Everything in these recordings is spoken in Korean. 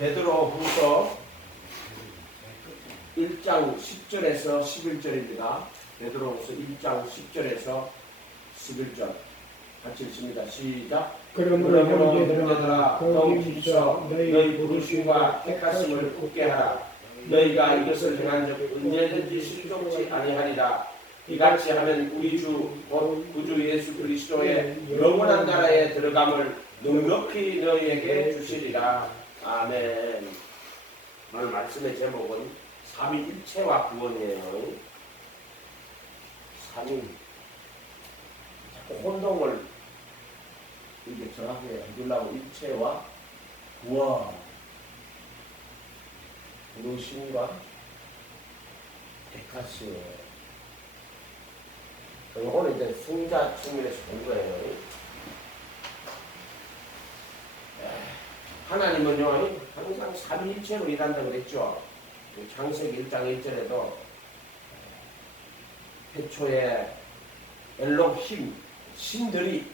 베드로후서 1장 10절에서 11절입니다. 베드로후서 1장 10절에서 11절 같이 읽습니다. 시작. 그러므로 형제들아 더욱 힘써 너희 부르심과 택하심을 굳게 하라. 너희가 이것을 행한 적 언제든지 실족치 아니하리라. 이같이 하면 우리 주 곧 구주 예수 그리스도의 영원한 나라에 들어감을 넉넉히 너희에게 주시리라. 아멘. 오늘 말씀의 제목은 삼위일체와 구원이에요. 삼위. 자꾸 혼동을 이게 정확하게 해주려고 일체와 구원, 부르심과 택하심. 오늘 이제 승자 측면에서 본 거예요. 하나님은요 항상 삼위일체로 일한다고 그랬죠. 창세기 1장 1절에도 태초에 엘로힘 신들이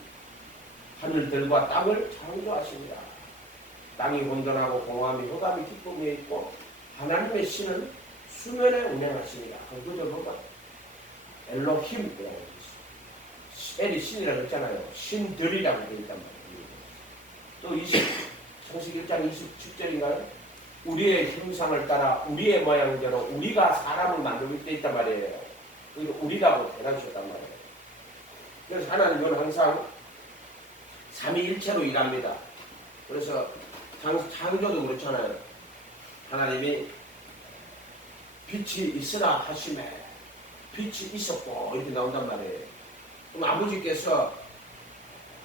하늘들과 땅을 창조하십니다. 땅이 혼돈하고 공함이 흑암이 기쁨에 있고 하나님의 신은 수면에 운행하십니다. 그들 보면 엘로힘이라고 했어요. 엘이 신이라고 했잖아요. 신들이라고 되어 있단 말이에요. 또 창세기 1장 27절인가요? 우리의 형상을 따라 우리의 모양대로 우리가 사람을 만들고 있단 말이에요. 우리라고 대단하셨단 말이에요. 그래서 하나님은 항상 삼위일체로 일합니다. 그래서 창조도 그렇잖아요. 하나님이 빛이 있으라 하심에 빛이 있었고 이렇게 나온단 말이에요. 그럼 아버지께서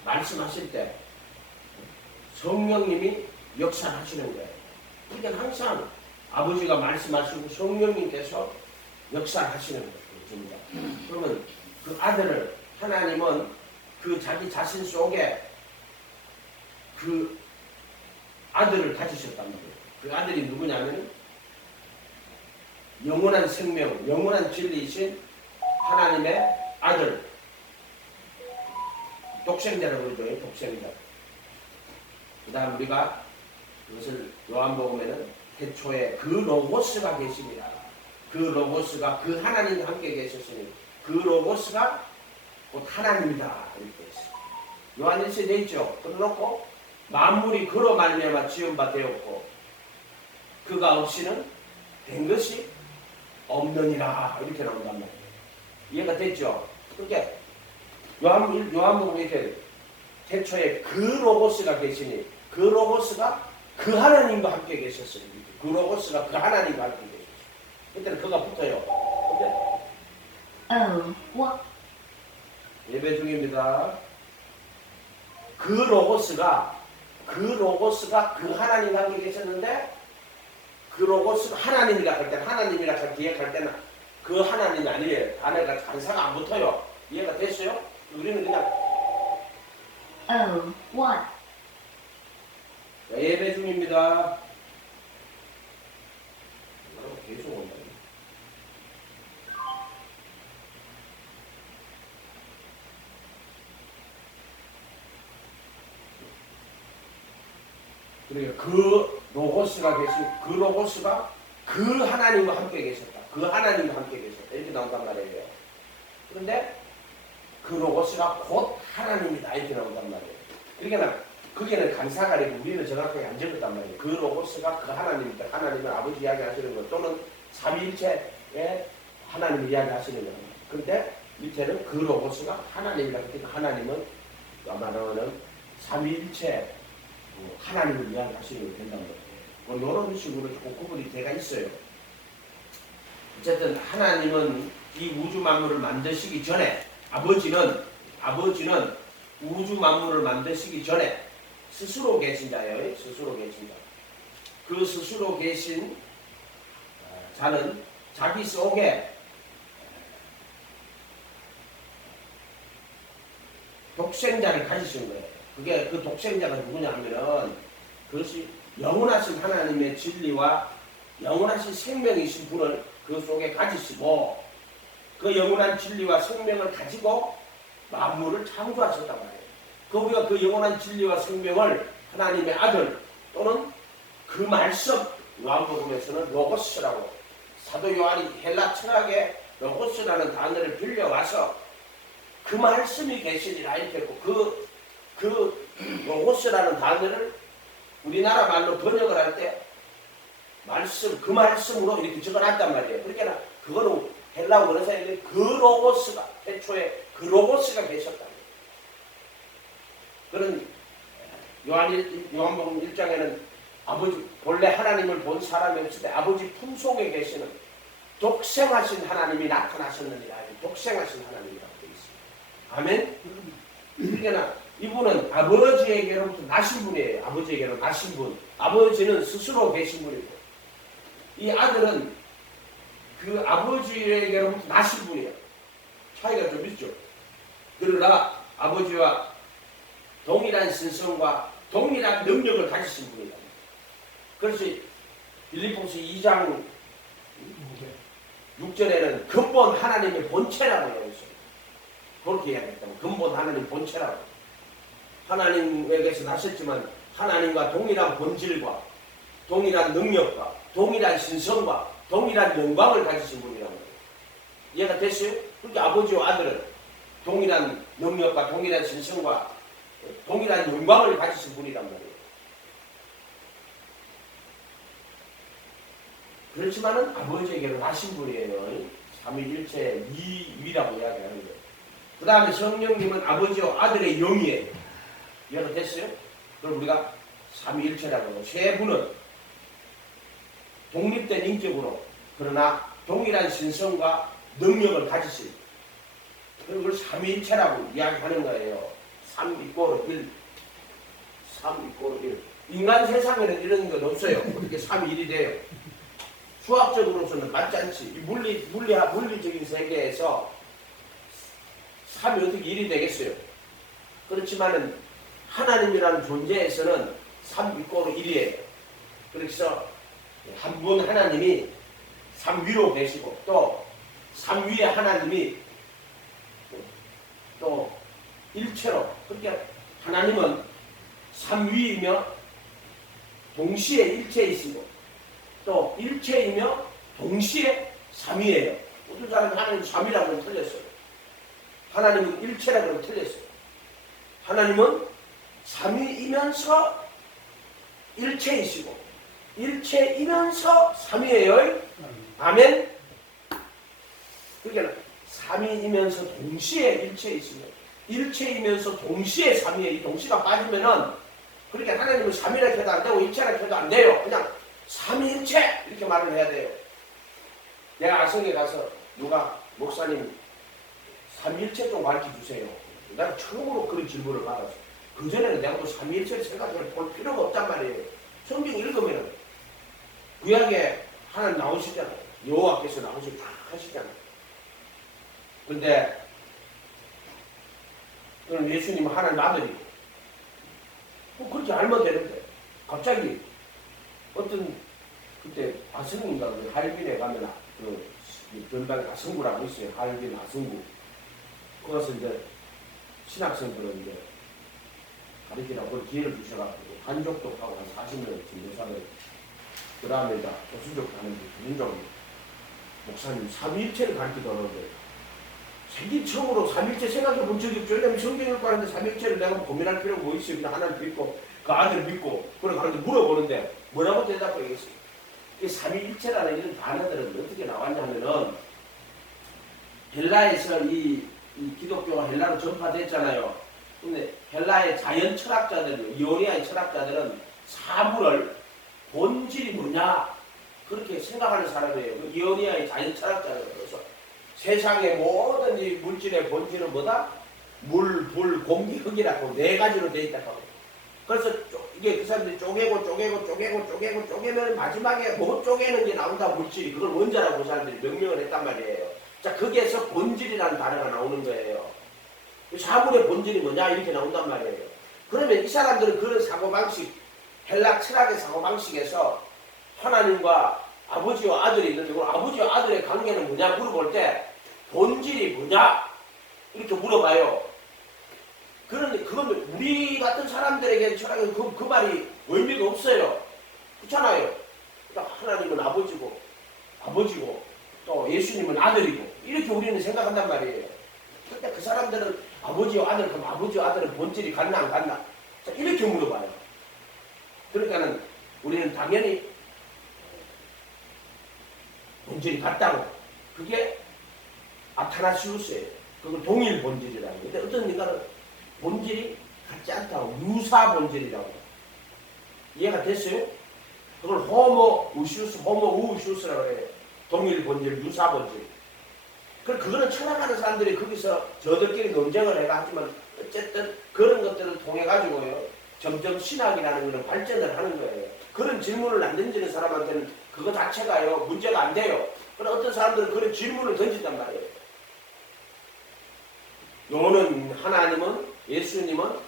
말씀하실 때 성령님이 역사하시는 거예요. 그러니까 항상 아버지가 말씀하시고 성령님께서 역사하시는 거예요. 그러면 그 아들을 하나님은 그 자기 자신 속에 그 아들을 가지셨단 말이에요. 그 아들이 누구냐면 영원한 생명, 영원한 진리이신 하나님의 아들, 독생자라고 그러죠. 독생자. 그 다음 우리가 그것을 요한복음에는 태초에 그 로고스가 계십니다. 그 로고스가 그 하나님과 함께 계셨으니 그 로고스가 곧 하나님이다 이렇게 했어요. 요한일서에 되어 있죠. 그래놓고 만물이 그로 말미암아 지은 바 되었고 그가 없이는 된 것이 없느니라 이렇게 나온단 말이에요. 이해가 됐죠? 그러니까 요한복음에 이렇게 태초에 그 로고스가 계시니 그 로고스가 그 하나님과 함께 계셨어요. 그 로고스가 그 하나님과 함께 계셨어요. 그때는 그가 붙어요. 예배 중입니다. 그 로고스가 그 하나님과 함께 계셨는데 그 로고스가 하나님이라 할 때는 하나님이라 기억할 때는 그 하나님이 아니에요. 단어가 간사가 안 붙어요. 이해가 됐어요? 우리는 그냥 예배 중입니다. 계속 온다. 그러니까 그 로고스가 그 로고스가 그 하나님과 함께 계셨다. 그 하나님과 함께 계셨다. 이렇게 나온단 말이에요. 그런데 그 로고스가 곧 하나님이다. 이렇게 나온단 말이에요. 그러니까 그게는 간사가 아니고 우리는 정확하게 안 적었단 말이에요. 그 로고스가 그 하나님이다. 하나님은 아버지 이야기 하시는 것 또는 삼위일체의 하나님 이야기 하시는 것. 그런데 밑에는 그 로고스가 하나님이다. 그러니까 하나님은 말하는 삼위일체 하나님을 이야기하시는 게 된다는 거예요. 이런 식으로 조금 구분이 돼가 있어요. 어쨌든 하나님은 이 우주 만물을 만드시기 전에 아버지는 우주 만물을 만드시기 전에 스스로 계신 자예요. 스스로 계신 자. 그 스스로 계신 자는 자기 속에 독생자를 가지신 거예요. 그게 그 독생자가 누구냐 하면은 그것이 영원하신 하나님의 진리와 영원하신 생명이신 분을 그 속에 가지시고 그 영원한 진리와 생명을 가지고 만물을 창조하셨단 말이에요. 그 우리가 그 영원한 진리와 생명을 하나님의 아들 또는 그 말씀, 요한복음에서는 로고스라고, 사도 요한이 헬라 철학의 로고스라는 단어를 빌려와서 그 말씀이 계시니라 이렇게 했고, 그 로고스라는 단어를 우리나라 말로 번역을 할 때 말씀, 그 말씀으로 이렇게 적어놨단 말이에요. 그러니까 그거는 헬라어 그래서 그 로고스가, 태초에 그 로고스가 계셨다. 그런 요한복음 1장에는 아버지, 본래 하나님을 본 사람이 없을 때 아버지 품속에 계시는 독생하신 하나님이 나타나셨느니라. 독생하신 하나님이라고 되어 있습니다. 아멘? 그러니까 이분은 아버지에게로부터 나신 분이에요. 아버지에게로 나신 분. 아버지는 스스로 계신 분이고, 이 아들은 그 아버지에게로부터 나신 분이에요. 차이가 좀 있죠. 그러나 아버지와 동일한 신성과 동일한 능력을 가지신 분이다. 그래서 빌립보서 2장 6절에는 근본 하나님의 본체라고 해서 그렇게 이야기했다고. 근본 하나님 본체라고. 하나님에게서 나셨지만 하나님과 동일한 본질과 동일한 능력과 동일한 신성과 동일한 영광을 가지신 분이라고 해요. 이해가 됐어요? 그렇게 아버지와 아들은 동일한 능력과 동일한 신성과 동일한 영광을 가지신 분이란 말이에요. 그렇지만은 아버지에게는 나신 분이에요. 삼위일체 위라고 이야기하는 거예요. 그 다음에 성령님은 아버지와 아들의 영이에요. 이해가 됐어요? 그럼 우리가 삼위일체라고 해요. 세 분은 독립된 인격으로 그러나 동일한 신성과 능력을 가지신, 그걸 삼위일체라고 이야기하는 거예요. 3=1, 3=1. 인간 세상에는 이런 건 없어요. 어떻게 3이 1이 돼요? 수학적으로서는 맞지 않지. 물리적인 세계에서 3이 어떻게 1이 되겠어요? 그렇지만은 하나님이라는 존재에서는 3=1이에요. 그래서 한 분 하나님이 3위로 계시고, 또 3위의 하나님이 또 일체로, 그러니까 하나님은 3위이며 동시에 일체이시고 또 일체이며 동시에 3위예요. 어떤 사람은 하나님 3위라고 하면 틀렸어요. 하나님은 일체라고 하면 틀렸어요. 하나님은 3위이면서 일체이시고 일체이면서 3위예요. 아멘. 그러니까 3위이면서 동시에 일체이시며 일체이면서 동시에 3위에 이 동시가 빠지면은, 그러니까 하나님은 3위라 해도 안 되고 일체라 해도 안 돼요. 그냥 3위일체 이렇게 말을 해야 돼요. 내가 아성에 가서 누가 목사님 3위일체 좀 가르쳐 주세요. 내가 처음으로 그런 질문을 받았어. 그전에는 내가 뭐 3위일체를 생각해 볼 필요가 없단 말이에요. 성경 읽으면 구약에 하나님 나오시잖아요. 여호와께서 나오시고 다 하시잖아요. 근데 그럼 예수님은 하나님 아들이고, 뭐 그렇게 알면 되는데 갑자기 어떤 그때 아성인가 그 할빈에 가면 그 변방에 아성구라고 있어요. 할빈 아성구. 거기서 이제 신학생들은 이제 가르치라고 기회를 주셔가지고 한족독하고 한 40명 진교사들, 그 다음에 이제 조수족 하는 민족 목사님 삼위일체를 가르치더라고요. 생긴 처음으로 삼위일체 생각해 본 적이 없죠. 왜냐면 성경 읽고 하는데 삼위일체를 내가 고민할 필요가 뭐 있어요. 그냥 하나님 믿고 그 아들 믿고 그래 가는데 물어보는데 뭐라고 대답하겠어요? 이 삼위일체라는 이런 단어들은 어떻게 나왔냐면은 헬라에서 이 기독교가 헬라로 전파됐잖아요. 근데 헬라의 자연 철학자들, 이오니아의 철학자들은 사물을 본질이 뭐냐 그렇게 생각하는 사람이에요. 그 이오니아의 자연 철학자들. 그래서 세상의 모든 이 물질의 본질은 뭐다? 물, 불, 공기, 흙이라고 네 가지로 되어 있다고 해요. 그래서 이게 그 사람들이 쪼개면 마지막에 뭐 쪼개는 게 나온다 물질이. 그걸 원자라고 그 사람들이 명명을 했단 말이에요. 자, 거기에서 본질이라는 단어가 나오는 거예요. 사물의 본질이 뭐냐 이렇게 나온단 말이에요. 그러면 이 사람들은 그런 사고방식, 헬라 철학의 사고방식에서 하나님과 아버지와 아들이 있는데, 그 아버지와 아들의 관계는 뭐냐 물어볼 때 본질이 뭐냐 이렇게 물어봐요. 그런데 그건 우리 같은 사람들에게 철학은 그 말이 의미가 없어요. 그렇잖아요. 그러니까 하나님은 아버지고 또 예수님은 아들이고 이렇게 우리는 생각한단 말이에요. 근데 그 사람들은 아버지와 아들, 그럼 아버지와 아들은 본질이 같나 안 같나? 자, 이렇게 물어봐요. 그러니까는 우리는 당연히 본질이 같다고. 그게 아타나시우스예요. 그걸 동일 본질이라고. 근데 어떤 인간은 본질이 같지 않다고. 유사 본질이라고. 이해가 됐어요? 그걸 호모 우시우스라고 해요. 동일 본질, 유사 본질. 그거는 철학하는 사람들이 거기서 저들끼리 논쟁을 해가 하지만 어쨌든 그런 것들을 통해 가지고요. 점점 신학이라는 것은 발전을 하는 거예요. 그런 질문을 안 던지는 사람한테는 그거 자체가요. 문제가 안 돼요. 그러나 어떤 사람들은 그런 질문을 던진단 말이에요. 요는 하나님은 예수님은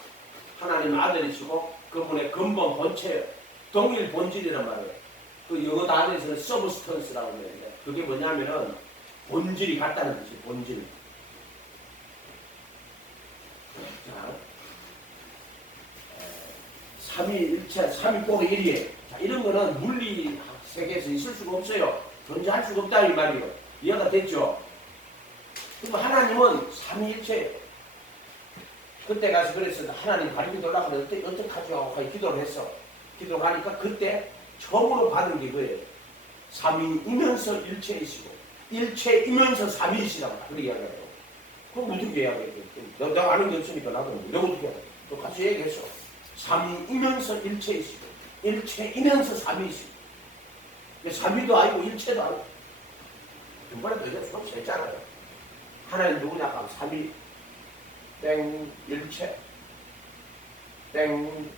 하나님 아들이시고 그분의 근본 본체예요. 동일 본질이란 말이에요. 그 영어 단어에서는 substance라고 하는데 그게 뭐냐면은 본질이 같다는 뜻이에요. 본질. 자, 삼위일체, 삼위꼴의 일이에요. 자, 이런 거는 물리 세계에서 있을 수가 없어요. 존재할 수가 없다 이 말이에요. 이해가 됐죠? 그럼 하나님은 삼위일체예요. 그때 가서 그래서 하나님 가리비 돌라고 어떻게 하죠? 하고 기도를 했어. 기도를 하니까 그때 처음으로 받은 게 그거예요. 삼위이면서 일체이시고 일체이면서 삼위이시라고 그렇게 이야기해요. 그럼 어떻게 이야기해? 내가 아는 게 없으니까 나도 내가 어떻게 해? 또 같이 얘기했어. 삼위이면서 일체이시고 일체이면서 삼위이시고 삼위도 아니고 일체도 아니고 이번에도 이제 수업 셌잖아요. 하나님 누구냐 하면 삼위 땡 일체 땡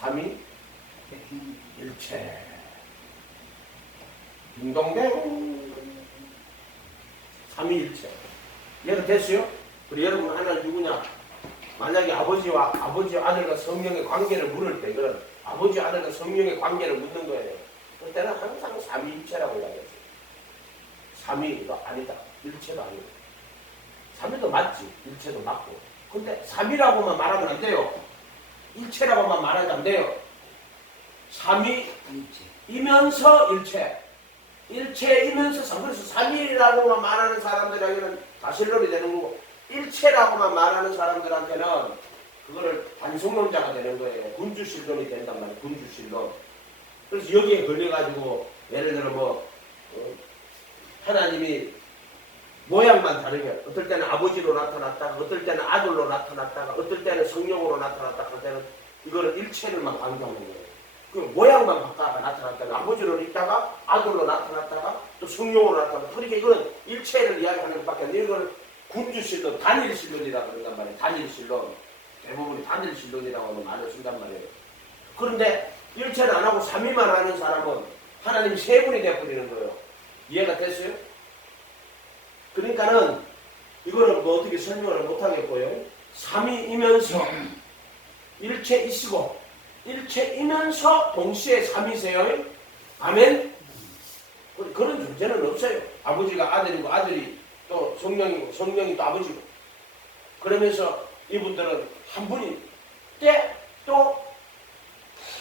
삼위 일체 딩동댕 삼위일체. 이해가 됐어요? 그리고 여러분 하나님 누구냐? 만약에 아버지와 아들과 성령의 관계를 물을 때 이거는 아버지와 아들과 성령의 관계를 묻는 거예요. 그때는 항상 삼위일체라고 이야기했어요. 삼위가 아니다. 일체도 아니고. 삼위도 맞지. 일체도 맞고. 근데 삼위라고만 말하면 안 돼요. 일체라고만 말하면 안 돼요. 삼위이면서 일체. 일체이면서 삼위. 그래서 삼위라고만 말하는 사람들에게는 다신론이 되는 거고 일체라고만 말하는 사람들한테는 그거를 반성론자가 되는 거예요. 군주신론이 된단 말이에요. 군주신론. 그래서 여기에 걸려가지고 예를 들어 하나님이 모양만 다르게 어떨 때는 아버지로 나타났다가 어떨 때는 아들로 나타났다가 어떨 때는 성령으로 나타났다가 할 때는 이거는 일체를만 강조하는 거예요. 그 모양만 바꿔가 나타났다가 아버지로 있다가 아들로 나타났다가 또 성령으로 나타났다가 그러니까 이거는 일체를 이야기하는 것밖에 안 돼요. 이거는 군주신론, 단일신론이라고 그런단 말이에요. 단일신론. 대부분이 단일신론이라고 말을 쓴단 말이에요. 그런데 일체를 안 하고 삼위만 하는 사람은 하나님 세 분이 되어버리는 거예요. 이해가 됐어요? 그러니까는 이거는 뭐 어떻게 설명을 못하겠고요. 삼위이면서 일체이시고 일체이면서 동시에 삼위세요. 아멘? 그런 존재는 없어요. 아버지가 아들이고 아들이 또 성령이고 성령이 또 아버지고 그러면서 이분들은 한 분이 또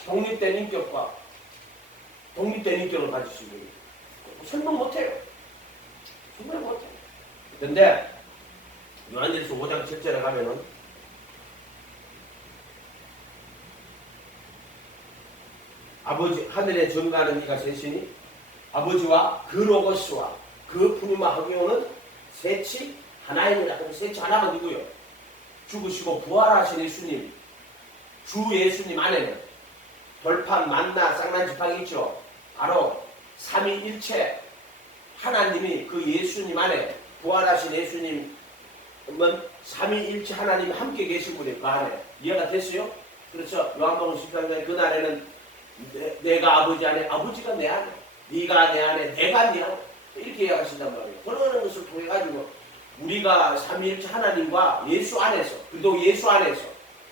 독립된 인격과 독립된 인격을 가지시고 설명 못해요. 설명 못해요. 그런데 요한일서 5장 7절에 가면은 아버지 하늘에 전가하는 이가 셋이니 아버지와 그 로고스와 그 푸니마 하기오는 셋이 하나입니다. 그럼 셋이 하나가 누구요? 죽으시고 부활하신 예수님, 주 예수님 안에는 벌판, 만나, 쌍난지팡이 있죠. 바로 삼위일체 하나님이 그 예수님 안에 부활하신 예수님은 삼위일체 하나님이 함께 계신 분이 그 안에. 이해가 됐어요? 그래서 요한복음 13장에 그날에는 내가 아버지 안에, 아버지가 내 안에, 네가 내 안에, 내가 네 안에 이렇게 이야기하신단 말이에요. 그러는 것을 통해 가지고 우리가 삼위일체 하나님과 예수 안에서, 그도 예수 안에서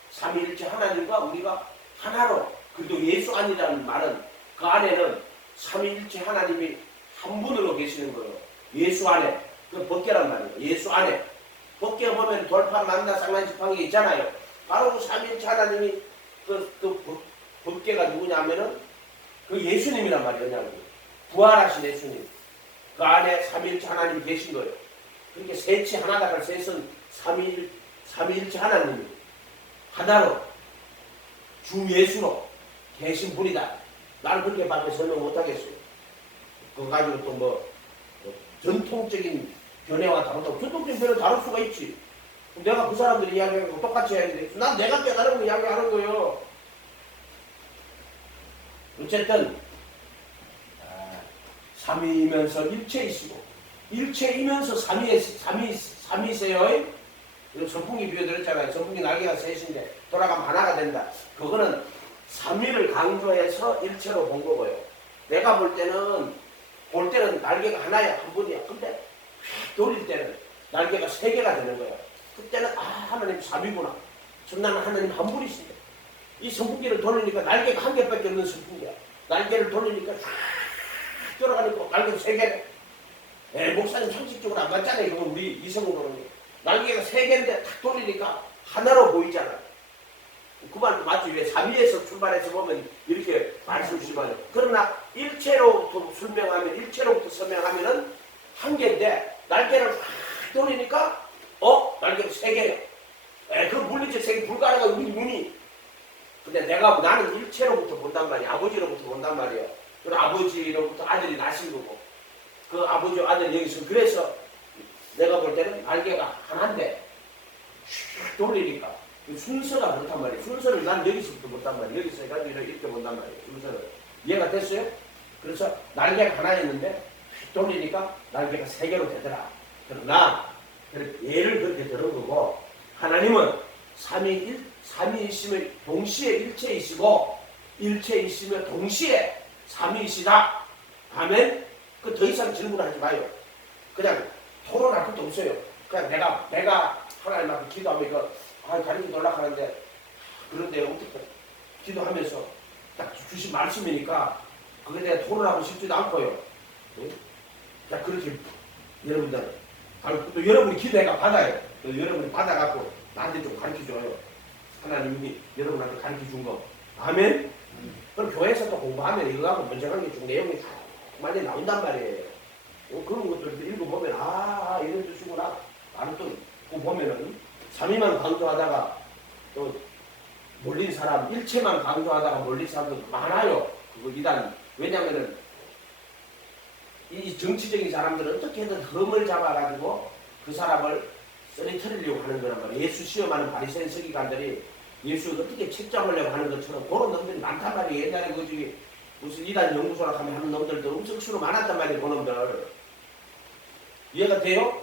삼위일체 하나님과 우리가 하나로, 그도 예수 안이라는 말은 그 안에는 삼위일체 하나님이 한 분으로 계시는 거예요. 예수 안에. 그 법계란 말이에요. 예수 안에. 법계 보면 돌판, 만나, 쌍난지팡이 있잖아요. 바로 그 삼위일체 하나님이 그 법계가 누구냐 하면은 그 예수님이란 말이었냐고. 부활하신 예수님. 그 안에 삼위일체 하나님이 계신 거예요. 그렇게 셋이 하나다가 셋은 삼위일체 하나님이 하나로 주 예수로 계신 분이다. 나는 그렇게밖에 설명 못하겠어요. 그거 가지고 또 뭐 전통적인 견해와 다르다고. 전통적인 견해 다를 수가 있지. 내가 그 사람들이 이야기하는 거 똑같이 해야 되는데 난 내가 깨달은 거 이야기하는 거예요. 어쨌든 삼위이면서 일체이시고 일체이면서 삼위세요. 선풍기 비워드렸잖아요. 선풍기 날개가 셋인데 돌아가면 하나가 된다. 그거는 삼위를 강조해서 일체로 본 거고요. 내가 볼 때는 날개가 하나야, 한 분이야. 근데 돌릴 때는 날개가 세 개가 되는 거야. 그때는 하나님 삼위구나. 전나는 하나님 한 분이신데 이 선풍기를 돌리니까 날개가 한 개밖에 없는 선풍기야. 날개를 돌리니까 쫙 돌아가니까 날개가 세 개네. 목사님 상식적으로 안 맞잖아요. 이건 우리 이성으로는 날개가 세 개인데 탁 돌리니까 하나로 보이잖아. 그 말도 맞죠. 왜 삼위에서 출발해서 보면 이렇게 말씀 주시면, 그러나 일체로부터 설명하면은 한 개인데 날개를 쫙 돌리니까 날개가 세 개예요. 그 물리적 세계 불가능한 우리 눈이. 근데 나는 일체로부터 본단 말이야. 아버지로부터 본단 말이에요. 그리고 아버지로부터 아들이 나신 거고, 그 아버지 아들이 여기서, 그래서 내가 볼 때는 날개가 하나인데 슉 돌리니까 순서가 그렇단 말이에요. 순서를 난 여기서부터 본단 말이에요. 여기서 해가지고 이렇게 본단 말이에요. 순서를. 이해가 됐어요? 그래서 날개가 하나였는데 휙 돌리니까 날개가 세 개로 되더라. 그러나 예를 그렇게 들은 거고, 하나님은 삼위이심을 동시에 일체이시고 일체이시며 동시에 삼위이시다. 아멘. 그 더 이상 질문하지 마요. 그냥 토론할 것도 없어요. 그냥 내가 하나님 앞에 기도하면 이거 가르쳐 달라고 하는데, 그런데 어떻게 기도하면서 딱 주신 말씀이니까 그게 내가 토론하고 싶지도 않고요. 네? 자, 그렇게 여러분들 또 여러분이 기도해가 받아요. 또 여러분이 받아갖고 나한테 좀 가르쳐줘요. 하나님이 여러분한테 가르쳐준 거. 아멘? 그럼 교회에서 또 공부하면 이거하고 문제한 게 좀 내용이 쭉 많이 나온단 말이에요. 그런 것들 읽어보면 이런 뜻이구나. 나는 또 보면은 삼위만 강조하다가 또 몰린 사람, 일체만 강조하다가 몰린 사람도 많아요. 그거 이단. 왜냐면은 이 정치적인 사람들은 어떻게든 흠을 잡아가지고 그 사람을 쓰리터리려고 하는 거란 말이에요. 예수 시험하는 바리새인 서기관들이 예수를 어떻게 책잡으려고 하는 것처럼 그런 놈들이 많단 말이에요. 옛날에 무슨 이단 연구소라 하는 놈들도 엄청 수로 많았단 말이에요. 그 놈들. 이해가 돼요?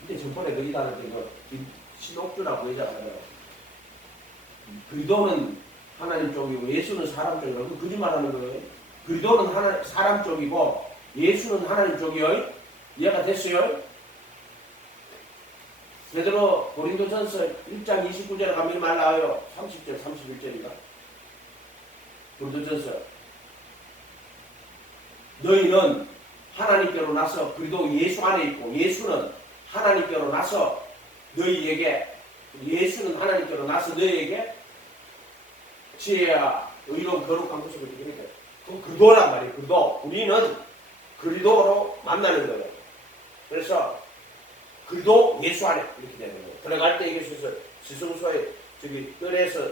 근데 전번에 그 이단한테 신옥주라고 여자가요. 그리도는 하나님 쪽이고 예수는 사람 쪽이라고. 그 거짓말하는 거예요. 그리도는 사람 쪽이고 예수는 하나님 쪽이요. 이해가 됐어요? 베드로 고린도전서 1장 29절에 가면 이 말 나와요. 30절 31절인가. 고린도전서. 너희는 하나님께로 나서 그리도 예수 안에 있고 예수는 하나님께로 나서 너희에게, 예수는 하나님께로 나서 너희에게 지혜와 의로운 거룩한 구속을 주니까 그 그리도란 말이에요. 그리도. 우리는 그리도로 만나는 거예요. 그래서 그리도 예수 안에 이렇게 되는 거예요. 들어갈 때 이게 지성소에 뜰에서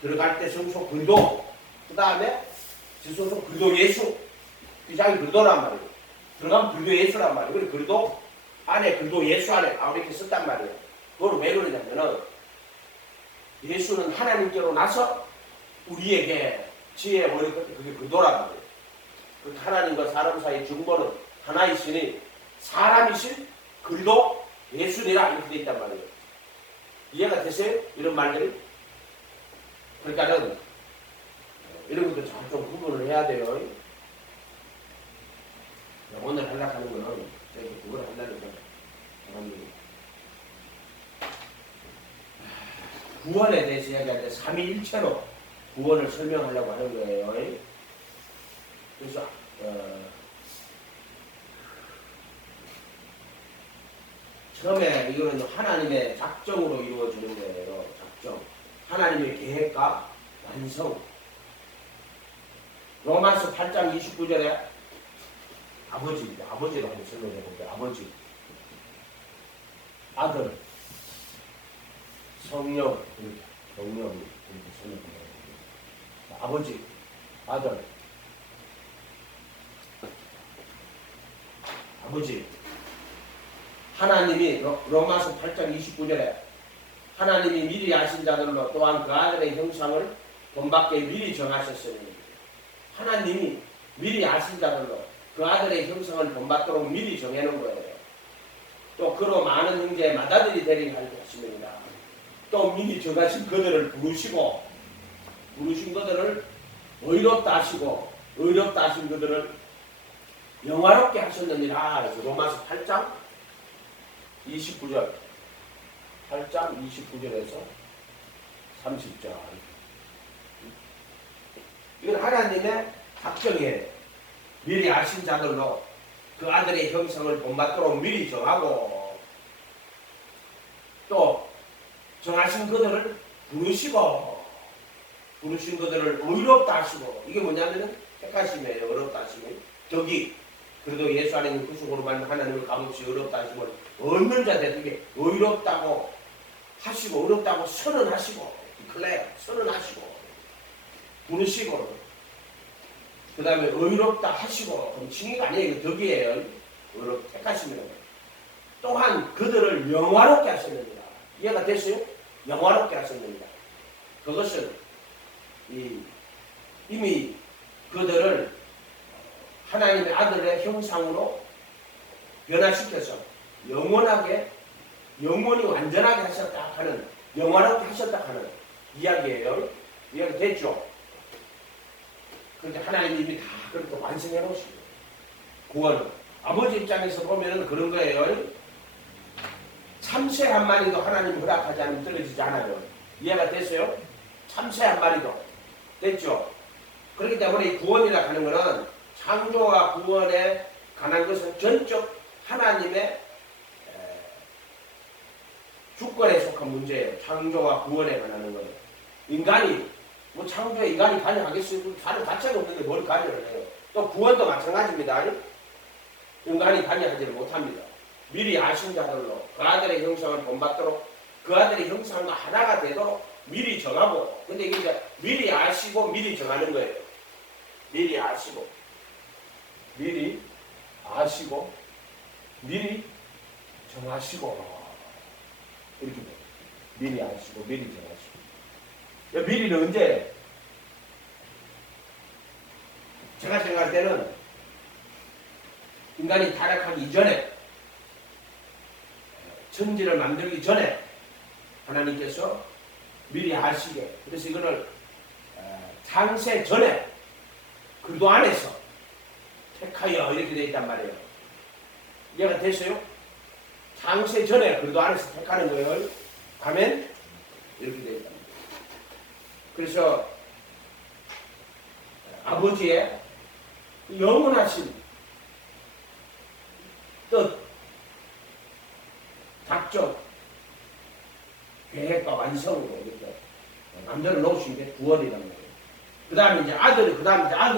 들어갈 때 성소 그리도, 그 다음에 지성소 그리도 예수, 이 장이 그리도란 말이에요. 들어가면 그리도 예수란 말이에요. 그리고 그리도 안에 그리도 예수 안에 이렇게 썼단 말이에요. 그걸 왜 그러냐면은 예수는 하나님께로 나서 우리에게 지혜의 머리 끝에 그게 그리도란 말이에요. 그 하나님과 사람 사이의 중보는 하나이시니 사람이신 그리도 예수니라 이렇게 돼 있단 말이에요. 이해가 되세요? 이런 말들이? 그러니까는 이런 것도 잘 좀 구분을 해야 돼요. 오늘 하려고 하는 거는 그걸 한다니까. 구원에 대해서 이야기할 때 삼위일체로 구원을 설명하려고 하는 거예요. 그래서 처음에 이거는 하나님의 작정으로 이루어지는 거예요. 작정. 하나님의 계획과 완성. 로마서 8장 29절에 아버지입니다. 아버지로 한번 설명해 볼게요. 아버지. 아들. 성령. 성령. 이렇게 설명해 볼게요. 아버지. 아들. 아버지. 하나님이 로마서 8장 29절에 하나님이 미리 아신 자들로 또한 그 아들의 형상을 본받게 미리 정하셨으니 하나님이 미리 아신 자들로 그 아들의 형상을 본받도록 미리 정해놓은 거예요. 또 그로 많은 형제의 맏아들이 되리라 하십니다. 또 미리 정하신 그들을 부르신 그들을 의롭다 하시고 의롭다 하신 그들을 영화롭게 하셨느니라. 그래서 로마서 8장 29절 8장 29절에서 30절 이건 하나님의 작정이에요. 미리 아신 자들로 그 아들의 형상을 본받도록 미리 정하고 또 정하신 그들을 부르신 그들을 의롭다 하시고 이게 뭐냐면은 택하심이에요. 의롭다 하심이 덕이 그래도 예수 안에 있는 구속으로만 하나님을 값없이 의롭다 하심을 얻는 자들에게 의롭다고 하시고 의롭다고 선언하시고 디클레어 선언하시고 부르시고 그 다음에 의롭다 하시고 그럼 칭의가 아니에요. 덕이에요. 의롭 택하심이라고. 또한 그들을 영화롭게 하셨느니라. 이해가 됐어요? 영화롭게 하셨느니라. 그것은 이미 그들을 하나님의 아들의 형상으로 변화시켜서 영원히 완전하게 하셨다 하는 영화롭게 하셨다 하는 이야기예요. 이야기 됐죠? 그런데 하나님이 이미 다 그렇게 완성해 놓으시고 구원은 아버지 입장에서 보면은 그런 거예요. 참새 한 마리도 하나님 허락하지 않으면 떨어지지 않아요. 이해가 됐어요? 참새 한 마리도 됐죠? 그렇기 때문에 이 구원이라 하는 것은 창조와 구원에 관한 것은 전적 하나님의 주권에 속한 문제예요. 창조와 구원에 관한 거예요. 인간이 뭐 창조에 인간이 관여하겠어요? 다른 가치가 없는데 뭘 관여를 해요? 또 구원도 마찬가지입니다. 인간이 관여하지를 못합니다. 미리 아신 자들로 그 아들의 형상을 본받도록 그 아들의 형상과 하나가 되도록 미리 정하고 근데 이게 이제 미리 아시고 미리 정하는 거예요. 미리 아시고 미리 정하시고 이렇게 돼요. 미리 아시고 미리 정하시고 미리는 언제? 제가 생각할 때는 인간이 타락하기 이전에 천지를 만들기 전에 하나님께서 미리 아시게 그래서 이거를 창세 전에 그도 안에서 택하여 이렇게 되어 있단 말이에요. 이해가 됐어요? 창세 전에 그도 안에서 택하는 거예요. 가면 이렇게 되어 있단 말이에요. 그래서 아버지의 영원하신 뜻, 작전, 계획과 완성으로 이렇게 만들어 놓으신 게 구원이란 말이에요. 그 다음에 이제 아들로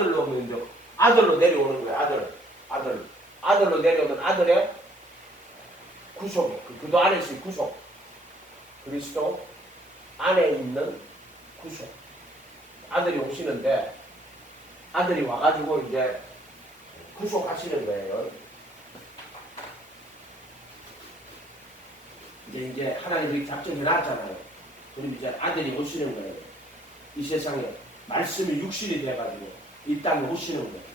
내려오는 거예요. 아들로 내려오는 아들의 구속, 그도 안에 있는 구속, 그리스도 안에 있는 구속. 아들이 오시는데 아들이 와가지고 이제 구속하시는 거예요. 이제 하나님이 작정해 놨잖아요. 그럼 이제 아들이 오시는 거예요. 이 세상에 말씀이 육신이 돼가지고 이 땅에 오시는 거예요.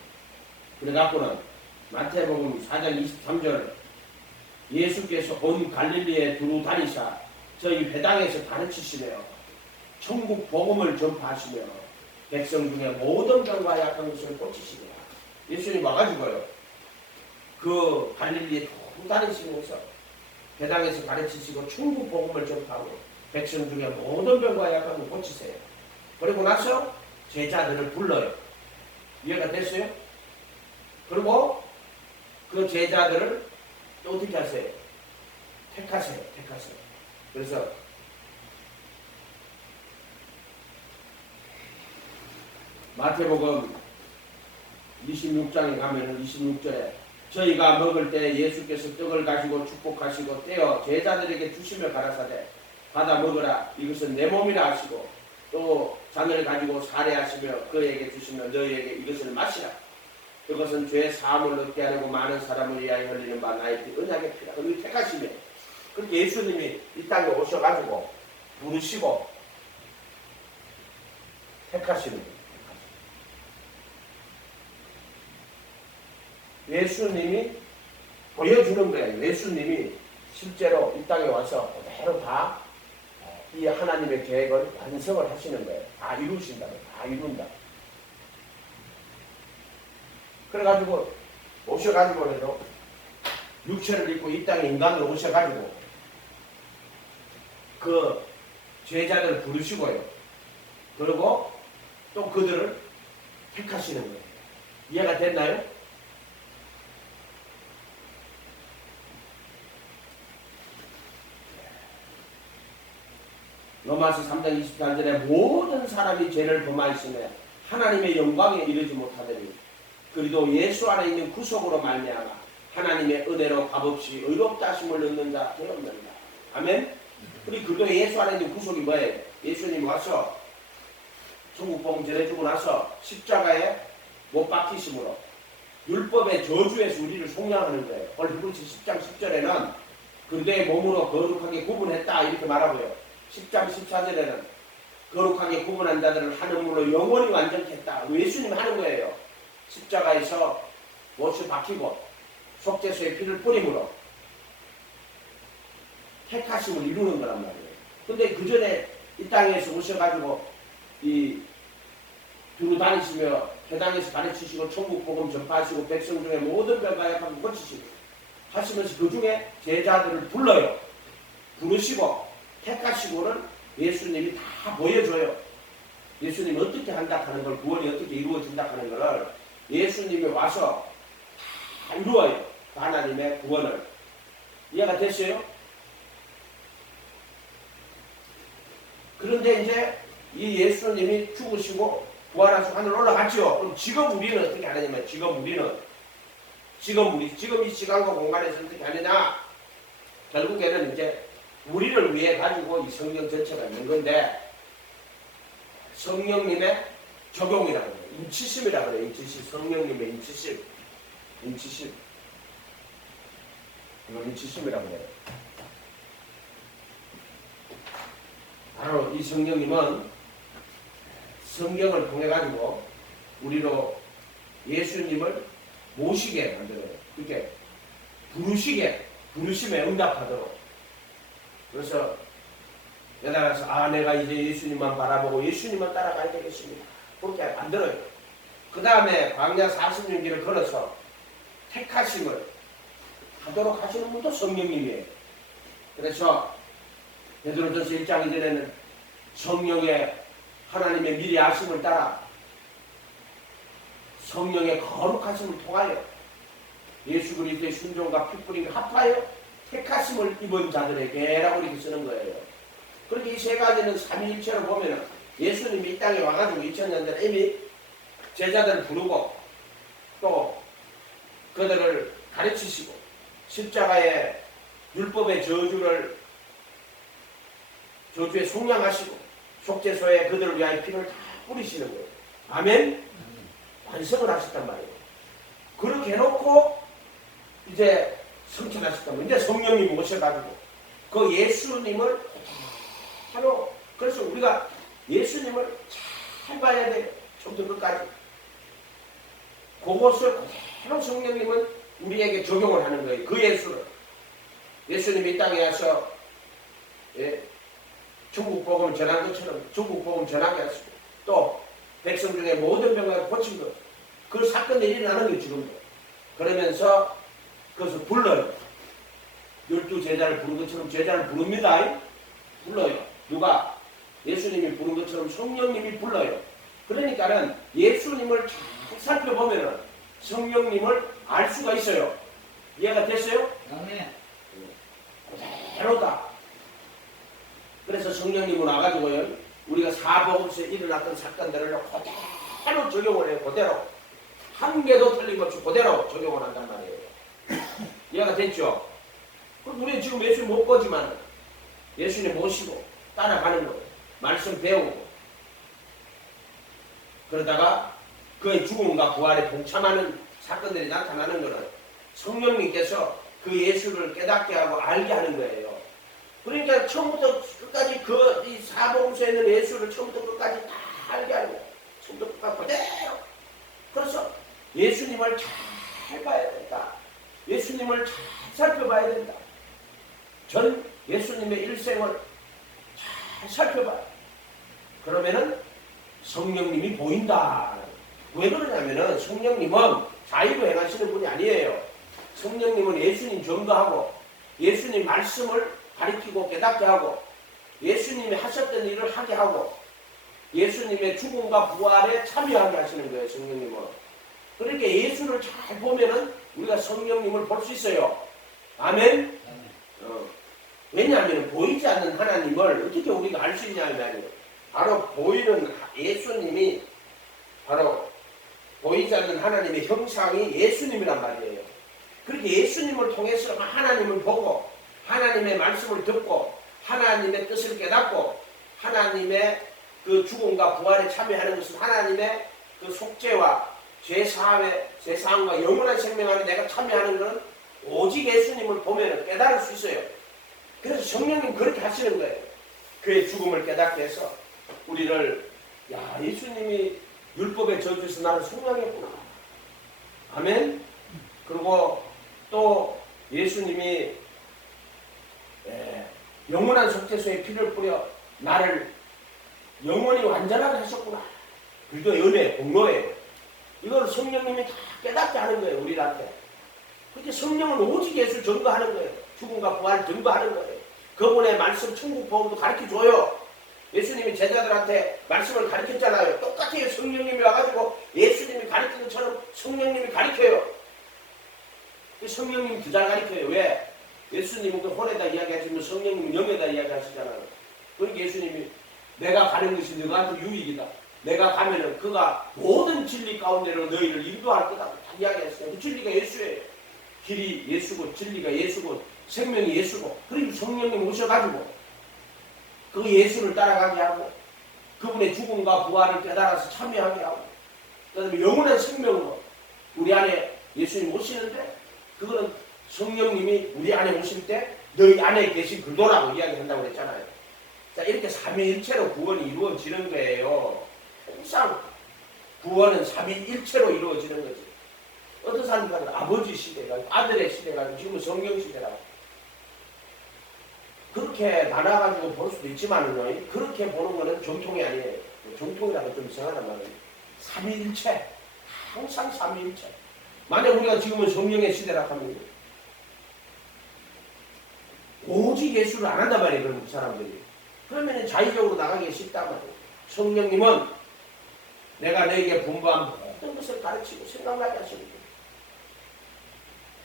그래갖고는 마태복음 4장 23절 예수께서 온 갈릴리에 두루 다니사 저희 회당에서 가르치시며 천국 복음을 전파하시며 백성 중에 모든 병과 약한 것을 고치시니라. 예수님이 와가지고요. 그 갈릴리에 두루 다니시면서 회당에서 가르치시고 천국 복음을 전파하고 백성 중에 모든 병과 약한 것을 고치세요. 그리고 나서 제자들을 불러요. 이해가 됐어요? 그리고 그 제자들을 또 어떻게 하세요? 택하세요. 그래서 마태복음 26장에 가면은 26절에 저희가 먹을 때 예수께서 떡을 가지고 축복하시고 떼어 제자들에게 주시며 가라사대 받아 먹으라 이것은 내 몸이라 하시고 또 잔을 가지고 사례하시며 그에게 주시며 너희에게 이것을 마시라 그것은 죄 사함을 얻게 하려고 많은 사람을 위하여 흘리는 바 나의 피 언약의 피라. 그리고 택하시며 그렇게 예수님이 이 땅에 오셔가지고 부르시고 택하시는 거예요. 예수님이 보여주는 거예요. 예수님이 실제로 이 땅에 와서 그대로 다 이 하나님의 계획을 완성을 하시는 거예요. 다 이루신다. 다 이룬다. 그래가지고 오셔가지고라도 육체를 입고 이 땅에 인간으로 오셔가지고 그 제자들을 부르시고요. 그리고 또 그들을 택하시는 거예요. 이해가 됐나요? 로마서 3장 24절에 모든 사람이 죄를 범하였으며 하나님의 영광에 이르지 못하더니 그리도 예수 안에 있는 구속으로 말미암아 하나님의 은혜로 값없이 의롭다 하심을 얻는 자 되었느니라. 아멘. 그리도 예수 안에 있는 구속이 뭐예요? 예수님이 와서 천국복음 전해주고 나서 십자가에 못 박히심으로 율법의 저주에서 우리를 속량하는 거예요. 오늘 히브리서 10장 10절에는 그리도의 몸으로 거룩하게 구분했다 이렇게 말하고요. 10장 14절에는 거룩하게 구분한 자들을 하늘물로 영원히 완전케 했다. 예수님이 하는 거예요. 십자가에서 못을 박히고 속죄소의 피를 뿌림으로 택하심을 이루는 거란 말이에요. 근데 그 전에 이 땅에서 오셔가지고 이 두루 다니시며 회당에서 가르치시고 천국 복음 전파하시고 백성 중에 모든 별과 약함을 고치시고 하시면서 그 중에 제자들을 불러요. 부르시고 택하시고는 예수님이 다 보여줘요. 예수님이 어떻게 한다 하는 걸, 구원이 어떻게 이루어진다 하는 것을 예수님이 와서 다 이루어요. 하나님의 구원을. 이해가 됐어요? 그런데 이제 이 예수님이 죽으시고 부활하시고 하늘 올라갔죠. 그럼 지금 우리는 어떻게 하느냐면 지금 이 시간과 공간에서 어떻게 하느냐? 결국에는 이제 우리를 위해 가지고 이 성경 전체가 있는 건데 성령님의 적용이라고 해요. 임치심이라고 해요. 임치심. 성령님의 임치심. 이걸 임치심이라고 해요. 바로 이 성령님은 성경을 통해 가지고 우리로 예수님을 모시게 만들어요. 그렇게 부르심에 응답하도록. 그래서 여다가서 내가 이제 예수님만 바라보고 예수님만 따라가야 되겠습니다. 그렇게 만들어요. 그 다음에 광야 40년기를 걸어서 택하심을 하도록 하시는 분도 성령님이에요. 그래서 베드로전서 1장 2절에는 성령의 하나님의 미리 아심을 따라 성령의 거룩하심을 통하여 예수 그리스도의 순종과 피뿌림을 합하여 택하심을 입은 자들에게라고 이렇게 쓰는 거예요. 그렇게 이 세 가지는 삼위일체로 보면은 예수님이 이 땅에 와가지고 2000년 전에 이미 제자들을 부르고 또 그들을 가르치시고 십자가의 율법의 저주에 속량하시고 속죄소에 그들을 위하여 피를 다 뿌리시는 거예요. 아멘? 완성을 하셨단 말이에요. 그렇게 해놓고 이제 성천하셨다면 이제 성령님이 오셔가지고 그 예수님을 바로 그래서 우리가 예수님을 잘 봐야 돼요. 처음부터 끝까지. 그것을 그대로 성령님은 우리에게 적용을 하는 거예요. 그 예수를. 예수님이 이 땅에 와서 천국 복음을 전한 것처럼 천국 복음 전하게 하시고 또 백성 중에 모든 병을 고친 것. 그 사건이 일어나는 거예요. 지금도. 그러면서 그것을 불러요. 12제자를 부른 것처럼 제자를 부릅니다. 불러요. 누가? 예수님이 부른 것처럼 성령님이 불러요. 그러니까는 예수님을 잘 살펴보면은 성령님을 알 수가 있어요. 이해가 됐어요? 네. 그대로다. 그래서 성령님은 와가지고요, 우리가 사복음서에 일어났던 사건들을 그대로 적용을 해요. 그대로. 한 개도 틀림없이 그대로 적용을 한단 말이에요. 이해가 됐죠? 그럼 우리는 지금 예수님 못 보지만 예수님 모시고 따라가는 거예요. 말씀 배우고. 그러다가 그의 죽음과 부활에 동참하는 사건들이 나타나는 것은 성령님께서 그 예수를 깨닫게 하고 알게 하는 거예요. 그러니까 처음부터 끝까지 이 사복음서에 있는 예수를 처음부터 끝까지 다 알게 하는 거예요. 처음부터 끝까지 그대로. 그래서 예수님을 잘 봐야 된다. 예수님을 잘 살펴봐야 된다. 전 예수님의 일생을 잘 살펴봐요. 그러면은 성령님이 보인다. 왜 그러냐면은 성령님은 자유로 행하시는 분이 아니에요. 성령님은 예수님 전도하고 예수님 말씀을 가리키고 깨닫게 하고 예수님이 하셨던 일을 하게 하고 예수님의 죽음과 부활에 참여하게 하시는 거예요. 성령님은. 그러니까 예수를 잘 보면은 우리가 성령님을 볼 수 있어요. 아멘? 왜냐하면 보이지 않는 하나님을 어떻게 우리가 알 수 있냐면 바로 보이는 예수님이 바로 보이지 않는 하나님의 형상이 예수님이란 말이에요. 그렇게 예수님을 통해서 하나님을 보고 하나님의 말씀을 듣고 하나님의 뜻을 깨닫고 하나님의 그 죽음과 부활에 참여하는 것은 하나님의 그 속죄와 죄사함과 영원한 생명 안에 내가 참여하는 것은 오직 예수님을 보면 깨달을 수 있어요. 그래서 성령님 그렇게 하시는 거예요. 그의 죽음을 깨닫게 해서 우리를 예수님이 율법의 저주에서 나를 속량했구나. 아멘. 그리고 또 예수님이 영원한 속죄소에 피를 뿌려 나를 영원히 완전하게 하셨구나. 그게 은혜, 공로예요. 이걸 성령님이 다 깨닫게 하는 거예요. 우리한테. 그렇게 성령은 오직 예수 전도하는 거예요. 죽음과 부활을 전도하는 거예요. 그분의 말씀 천국 복음도 가르쳐줘요. 예수님이 제자들한테 말씀을 가르쳤잖아요. 똑같아요. 성령님이 와가지고 예수님이 가르친 것처럼 성령님이 가르쳐요. 성령님이 더 잘 가르쳐요. 왜? 예수님은 그 혼에다 이야기하시면 성령님은 영에다 이야기하시잖아요. 그러니까 예수님이 내가 가는 것이 너한테 유익이다. 내가 가면은 그가 모든 진리 가운데로 너희를 인도할 거다. 다 이야기했어요. 그 진리가 예수예요. 길이 예수고 진리가 예수고 생명이 예수고. 그리고 성령님 오셔가지고 그 예수를 따라가게 하고 그분의 죽음과 부활을 깨달아서 참여하게 하고 그다음에 영원한 생명으로 우리 안에 예수님 오시는데 그거는 성령님이 우리 안에 오실 때 너희 안에 계신 그도라고 이야기한다고 그랬잖아요. 자, 이렇게 삼위일체로 구원이 이루어지는 거예요. 항상 구원은 삼위일체로 이루어지는 거지. 어떤 사람들은 아버지 시대가 아들의 시대가 지금은 성령 시대라고 그렇게 나눠가지고 볼 수도 있지만은 그렇게 보는 거는 정통이 아니에요. 정통이라고 좀 이상하단 말이에요. 삼위일체. 항상 삼위일체. 만약 우리가 지금은 성령의 시대라고 하면 오직 예수를 안 한단 말이에요. 그런 사람들이. 그러면 자의적으로 나가기 쉽단 말이에요. 성령님은 내가 너에게 분부한 모든 것을 가르치고 생각나게 하시는 거예요.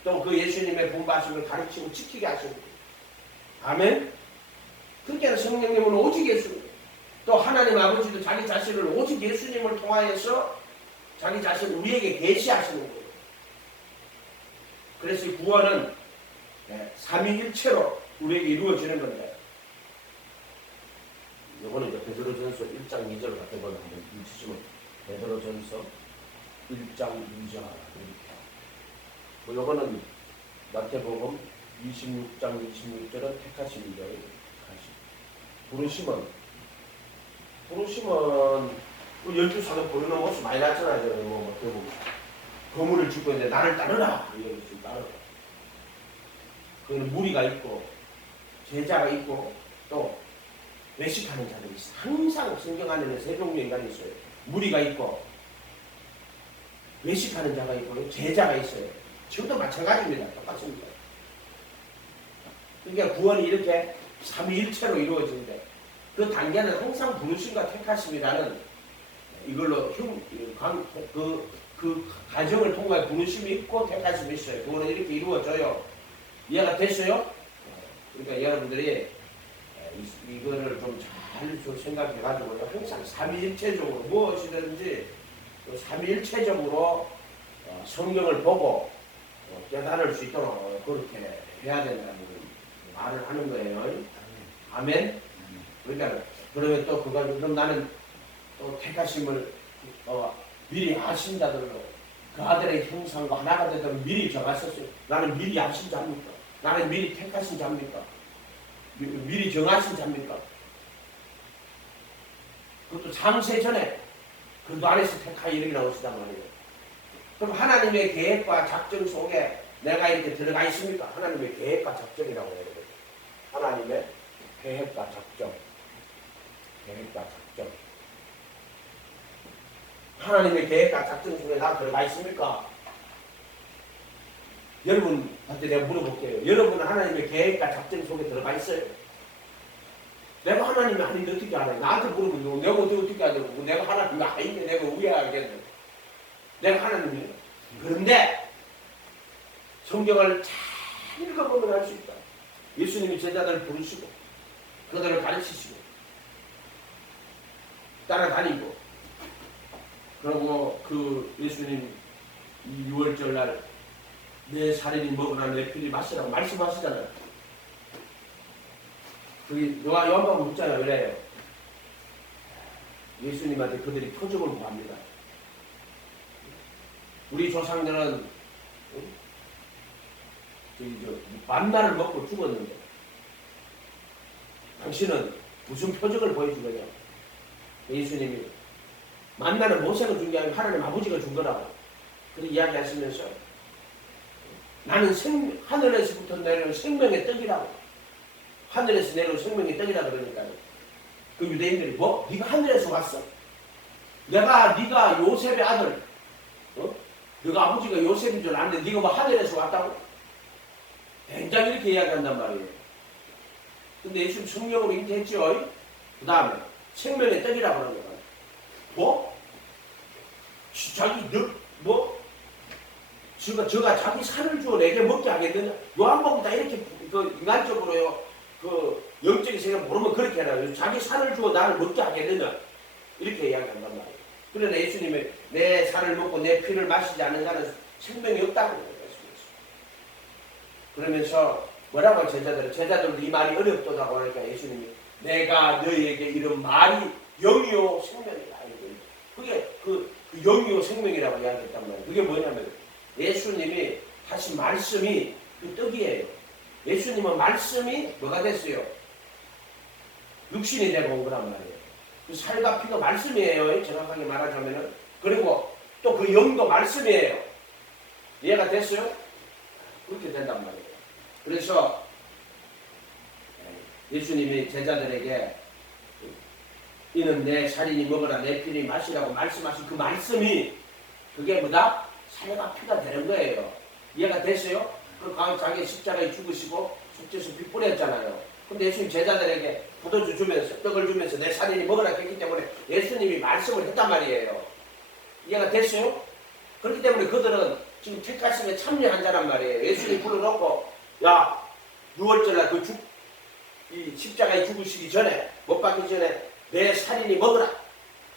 또 그 예수님의 분부하심을 가르치고 지키게 하시는 거예요. 아멘? 그렇게 성령님은 오직 예수님, 또 하나님 아버지도 자기 자신을 오직 예수님을 통하여서 자기 자신을 우리에게 계시하시는 거예요. 그래서 구원은 삼위일체로 우리에게 이루어지는 건데 이거는 이제 베드로전서 1장 2절 같은 걸 한번 읽으시면 베드로전서 1장 2절 이거는 마태복음 26장 26절은 택하심이죠. 부르심은 12사도 부르는 모습 많이 났잖아요. 거물을 줍고 있는데 나를 따르라. 이러면서 따르라. 그는 무리가 있고 제자가 있고 또 외식하는 자들이 있어요. 항상 성경 안에는 세 종류의 인간이 있어요. 무리가 있고 외식하는 자가 있고 제자가 있어요. 지금도 마찬가지입니다. 똑같습니다. 그러니까 구원이 이렇게 삼위일체로 이루어지는데 그 단계는 항상 부르심과 택하심이라는 이걸로 그 과정을 통해 부르심이 있고 택하심이 있어요. 그거는 이렇게 이루어져요. 이해가 됐어요? 그러니까 여러분들이 이거를 좀 잘 생각해가지고 항상 삼위일체적으로 무엇이든지 삼위일체적으로 성경을 보고 깨달을 수 있도록 그렇게 해야 된다는 말을 하는 거예요. 아멘. 그러니까 그러면 또 그럼 나는 또 택하심을 미리 아신 자들로 그 아들의 형상과 하나가 되도록 미리 정하셨어요. 나는 미리 아신 자입니까? 나는 미리 택하신 자입니까? 미리 정하신 자입니까? 그것도 창세 전에 그도 안에서 택하여 이름이 나오시단 말이에요. 그럼 하나님의 계획과 작정 속에 내가 이렇게 들어가 있습니까? 하나님의 계획과 작정이라고 해야 되거든요. 하나님의 계획과 작정. 계획과 작정. 하나님의 계획과 작정 속에 나 들어가 있습니까? 여러분한테 내가 물어볼게요. 여러분은 하나님의 계획과 작정 속에 들어가 있어요? 내가 하나님이 아닌데 어떻게 알아요? 나한테 물어보면 내가 어떻게 하냐고. 내가 하나님이 아닌데 내가 왜 알겠냐. 내가 하나님이에요. 그런데 성경을 잘 읽어보면 알 수 있다. 예수님이 제자들을 부르시고 그들을 가르치시고 따라다니고 그리고 그 예수님 이 6월절 날 내 살인이 먹으나 내 피를 마시라고 말씀하시잖아요. 그 요한복음 묻잖아요. 그래요. 예수님한테 그들이 표적을 구합니다. 우리 조상들은 만나를 먹고 죽었는데 당신은 무슨 표적을 보여주느냐. 예수님이 만나는 모세가 준 게 아니고 하나님 아버지가 준 거라고 그렇게 이야기하시면서 나는 하늘에서부터 내려온 생명의 떡이라고. 하늘에서 내려온 생명의 떡이라고 그러니까요. 그 유대인들이 뭐? 네가 하늘에서 왔어? 네가 요셉의 아들, 네가 아버지가 요셉인 줄 아는데 네가 뭐 하늘에서 왔다고? 굉장히 이렇게 이야기한단 말이에요. 근데 예수님 성령으로 잉태했죠. 그 다음에 생명의 떡이라고 그러는 거예요. 뭐? 저가 자기 살을 주어 내게 먹게 하겠느냐? 요한복음 다 이렇게 인간적으로요. 영적인 생각 모르면 그렇게 해놔요. 자기 살을 주어 나를 먹게 하겠느냐? 이렇게 이야기한단 말이에요. 그러나 예수님이 내 살을 먹고 내 피를 마시지 않는 자는 생명이 없다고 말씀하셨어요. 그러면서 뭐라고 제자들도 이 말이 어렵다고 하니까 예수님이 내가 너희에게 이런 말이 영이요 생명이다. 그게 그 영이요 생명이라고 이야기했단 말이에요. 그게 뭐냐면 예수님이 하신 말씀이 그 떡이에요. 예수님은 말씀이 뭐가 됐어요? 육신이 되고 온 거란 말이에요. 그 살과 피가 말씀이에요. 정확하게 말하자면은. 그리고 또 그 영도 말씀이에요. 이해가 됐어요? 그렇게 된단 말이에요. 그래서 예수님이 제자들에게 이는 내 살인이 먹으라 내 피를 마시라고 말씀하신 그 말씀이 그게 뭐다? 살과 피가 되는 거예요. 이해가 됐어요? 그 자기 십자가에 죽으시고 속죄서 피 뿌렸잖아요. 근데 예수님 제자들에게 포도주 주면서 떡을 주면서 내 살인이 먹으라 했기 때문에 예수님이 말씀을 했단 말이에요. 이해가 됐어요? 그렇기 때문에 그들은 지금 택하심에 참여한 자란 말이에요. 예수님 불러놓고 야 6월절날 이 십자가에 죽으시기 전에 못 박히기 전에 내 살인이 먹으라.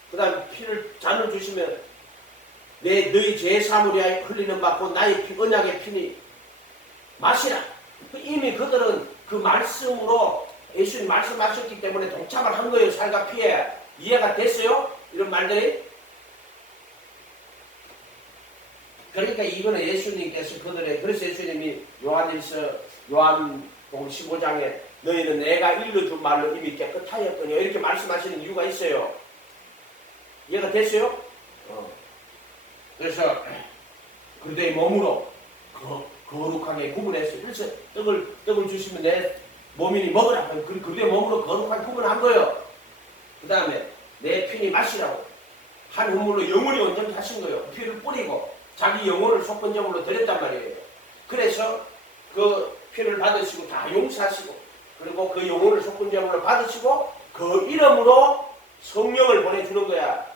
그 다음 피를 잔을 주시면 너희 죄 사무리하여 흘리는 받고 나의 피 언약의 피니 마시라. 이미 그들은 그 말씀으로 예수님 말씀하셨기 때문에 동참을 한 거예요. 살과 피에. 이해가 됐어요? 이런 말들이. 그러니까 이거는 예수님께서 그래서 예수님이 요한복음 15장에 너희는 내가 일러준 말로 이미 깨끗하였거니와 이렇게 말씀하시는 이유가 있어요. 이해가 됐어요? 그래서 그들의 몸으로 거룩하게 구분했어요. 그래서 떡을 주시면 내 몸이니 먹으라. 그들의 몸으로 거룩하게 구분한 거예요. 그 다음에 내 피니 마시라고 한 우물로 영원히 온전히 하신 거예요. 피를 뿌리고 자기 영혼을 속건제물로 드렸단 말이에요. 그래서 그 피를 받으시고 다 용서하시고 그리고 그 영혼을 속건제물로 받으시고 그 이름으로 성령을 보내주는 거야.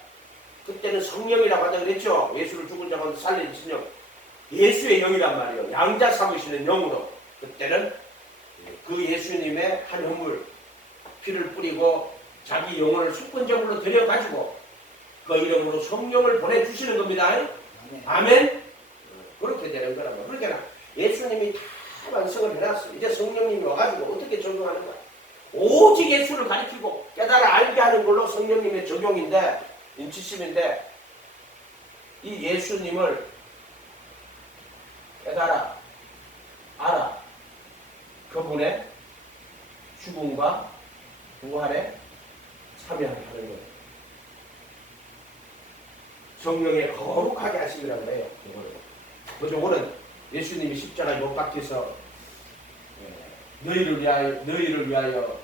그때는 성령이라고 하자 그랬죠. 예수를 죽은 자 가운데 살린 성령. 예수의 영이란 말이에요. 양자 삼으시는 영으로. 그때는 그 예수님의 한 허물 피를 뿌리고 자기 영혼을 속건제물로 드려가지고 그 이름으로 성령을 보내주시는 겁니다. 아멘. 그렇게 되는 거라고. 그러니까 예수님이 다 완성을 해놨어요. 이제 성령님이 와가지고 어떻게 적용하는 거야. 오직 예수를 가리키고 깨달아 알게 하는 걸로 성령님의 적용인데, 인치심인데, 이 예수님을 깨달아 알아. 그분의 죽음과 부활에 참여하는 거예요. 성령에 거룩하게 하심이라고 해요. 그거는 예수님이 십자가에 못 박혀서 너희를 위하여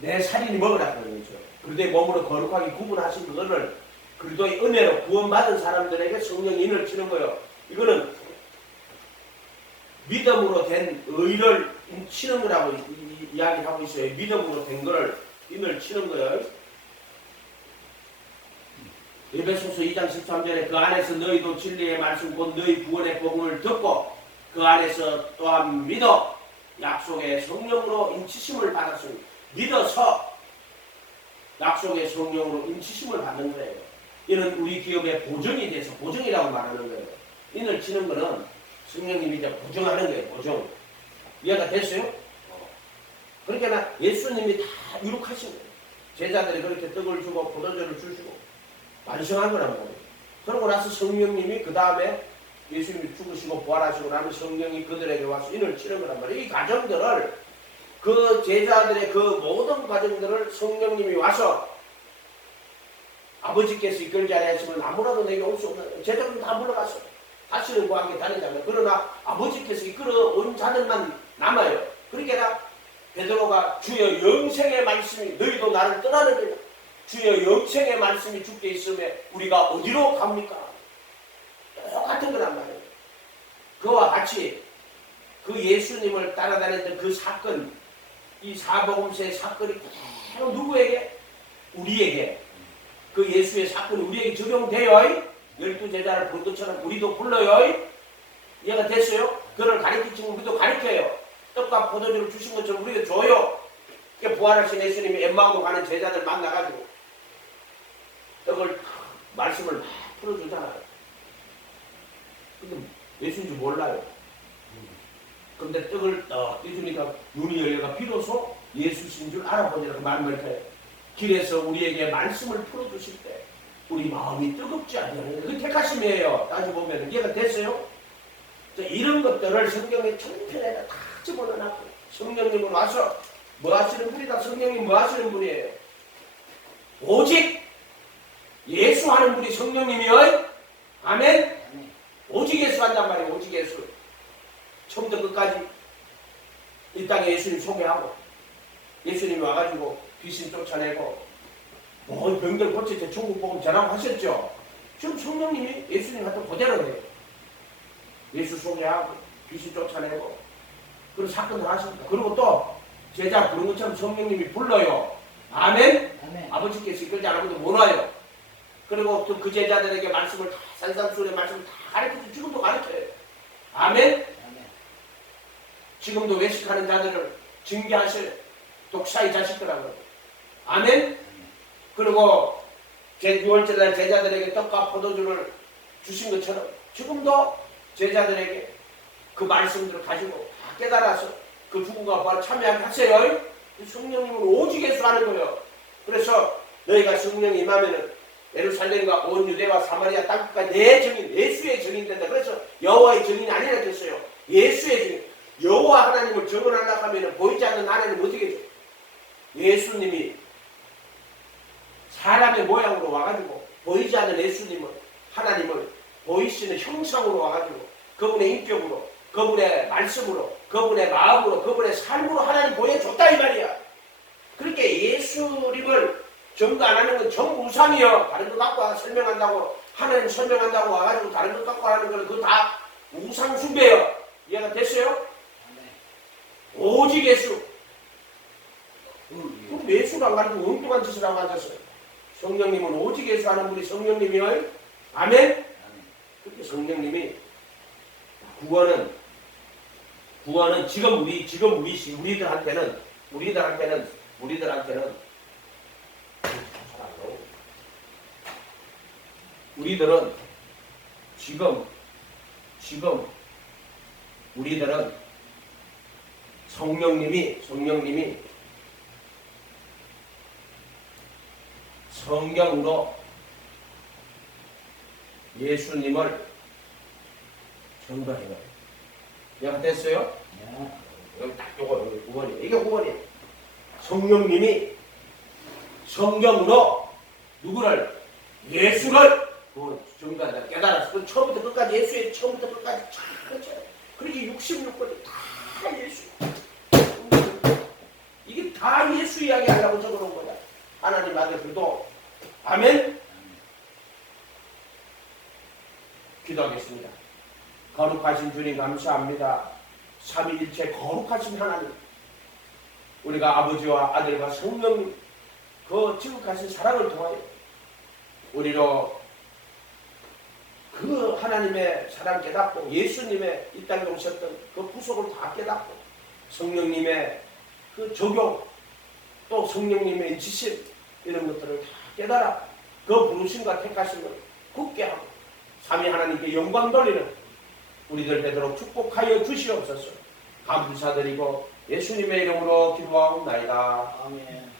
내 살인이 먹으라 그런 거죠. 그리도의 몸으로 거룩하게 구분하신 그거를 그리도의 은혜로 구원받은 사람들에게 성령이 인을 치는 거예요. 이거는 믿음으로 된 의를 치는 거라고 이야기하고 있어요. 믿음으로 된 거를 인을 치는 거예요. 에베소서 2장 13절에 그 안에서 너희도 진리의 말씀 곧 너희 구원의 복음을 듣고 그 안에서 또한 믿어 약속의 성령으로 인치심을 받았으니, 믿어서 약속의 성령으로 인치심을 받는 거예요. 이는 우리 기업의 보증이 돼서, 보증이라고 말하는 거예요. 인을 치는 거는 성령님이 이제 보증하는 거예요. 보증. 이해가 됐어요? 그러니까 예수님이 다 이룩하신 거예요. 제자들이 그렇게 떡을 주고 포도주를 주시고 완성한 거란 말이에요. 그러고 나서 성령님이 그 다음에 예수님이 죽으시고 부활하시고 나면 성령이 그들에게 와서 인을 치는 거란 말이에요. 이 과정들을, 그 제자들의 그 모든 과정들을 성령님이 와서 아버지께서 이끌지 않으시면 아무라도 내게 올 수 없는, 제자들은 다 물러갔어요. 다시는 그와 함께 다니자면. 그러나 아버지께서 이끌어 온 자들만 남아요. 그러니까 베드로가 주여 영생의 말씀이 너희도 나를 떠나느니라. 주여 영생의 말씀이 주께 있음에 우리가 어디로 갑니까? 똑같은 거란 말이에요. 그와 같이 그 예수님을 따라다니던 그 사건, 이 사복음서의 사건이 그대로 누구에게? 우리에게. 그 예수의 사건이 우리에게 적용돼요. 12제자를 부른 것처럼 우리도 불러요. 이해가 됐어요? 그를 가르치면 우리도 가르쳐요. 떡과 포도주를 주신 것처럼 우리도 줘요. 부활하신 예수님이 엠마오로 가는 제자들 만나가지고 떡을 말씀을 막 풀어주잖아요. 근데 예수인 줄 몰라요. 근데 떡을 떡 떼주니까 눈이 열려가 비로소 예수신 줄 알아보니라고 말해요. 길에서 우리에게 말씀을 풀어주실 때 우리 마음이 뜨겁지 않냐는 그 택하심이에요. 따져보면 이해가 됐어요? 이런 것들을 성경의 전편에다 다 집어넣어놨고, 성령님은 와서 뭐 하시는 분이다. 성령님 뭐 하시는 분이에요? 오직 예수 하는 분이 성령님이요. 아멘. 오직 예수 한단 말이에요. 오직 예수. 처음부터 끝까지 이 땅에 예수님 소개하고, 예수님이 와가지고 귀신 쫓아내고 뭐 병들 고치때 천국 복음 전하고 하셨죠. 지금 성령님이 예수님 같은 그대로 해요. 예수 소개하고 귀신 쫓아내고 그런 사건을 하십니다. 그리고 또 제자 부른 것처럼 성령님이 불러요. 아멘. 아멘. 아버지께서 이끌지 않으면 못 와요. 그리고 또 그 제자들에게 말씀을 다, 산상수훈의 말씀을 다 가르쳐서 지금도 가르쳐요. 아멘. 아멘. 지금도 외식하는 자들을 징계하실 독사의 자식들하고. 아멘. 그리고 제6월절날 제자들에게 떡과 포도주를 주신 것처럼 지금도 제자들에게 그 말씀들을 가지고 다 깨달아서 그 죽음과 부활 참여하게 하세요. 성령님은 오직 예수 하는 거예요. 그래서 너희가 성령이 임하면은 예루살렘과 온 유대와 사마리아 땅끝까지 내 증인, 예수의 증인 된다. 그래서 여호와의 증인이 아니라 됐어요. 예수의 증인. 여호와 하나님을 증언하려고 하면 보이지 않는 하나님은 어떻게 해줘? 예수님이 사람의 모양으로 와가지고 보이지 않는 예수님을, 하나님을 보이시는 형상으로 와가지고 그분의 인격으로, 그분의 말씀으로, 그분의 마음으로, 그분의 삶으로 하나님 보여줬다 이 말이야. 그렇게 예수님을 전도 안 하는 건 정우상이요. 다른 것 갖고 설명한다고, 하나님 설명한다고 와가지고 다른 것 갖고 하는 거는 그거 다 우상 숭배요. 이해가 됐어요? 오직 예수. 그럼 예수를 안 가지고 엉뚱한 짓을 하고 앉았어요. 성령님은 오직 예수 하는 분이 성령님이요. 아멘? 그렇게 성령님이 구원은 구원은 우리들한테는 우리들은 지금 우리들은 성령님이 성경으로 예수님을 전가해요. 내가 됐어요? 여기 딱 요거 여기 9번이에요. 이게 9번이에요. 성령님이 성경으로 누구를? 예수를 전가한다. 깨달았어. 처음부터 끝까지 예수의 처음부터 끝까지 잘 그러지 66번이 다 예수. 이게 다 예수 이야기 하려고 적어놓은 거야. 하나님 아들 그도 아멘. 기도하겠습니다. 거룩하신 주님 감사합니다. 삼위일체 거룩하신 하나님, 우리가 아버지와 아들과 성령님 그 지극하신 사랑을 통하여 우리로 그 하나님의 사랑 깨닫고 예수님의 이 땅에 오셨던 그 구속을 다 깨닫고 성령님의 그 적용 또 성령님의 지식 이런 것들을 다 깨달아 그 부르심과 택하심을 굳게 하고 삼위 하나님께 영광 돌리는 우리들 되도록 축복하여 주시옵소서. 감사드리고 예수님의 이름으로 기도하옵나이다. 아멘.